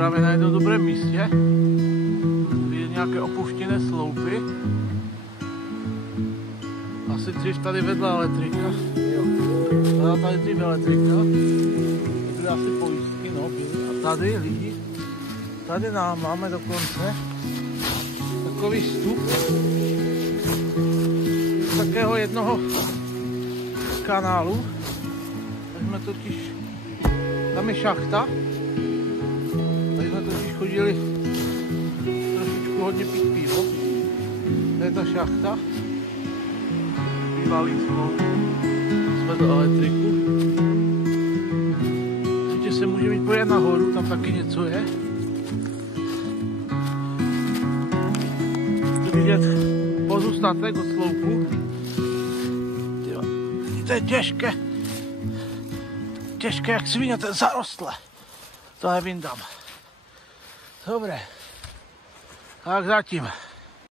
právě na jednom dobrém místě. Je nějaké opuštěné sloupy. Asi dřív tady vedla elektrika. Jo. Tady dřív elektrika. Byly asi pojistky, no. A tady lidi. Tady máme dokonce takový vstup z takého jednoho kanálu. Tak jsme totiž, tam je šachta. Tady jsme totiž chodili trošičku hodně pít pivo. To je ta šachta. Bývalý sloup. Jsme do elektriku. Určitě se může mít pojet nahoru, tam taky něco je. Vidět pozůstatek od sloupu. To je těžké. Těžké jak svině, ten zarostle. To nevyndám. Dobré. Tak zatím.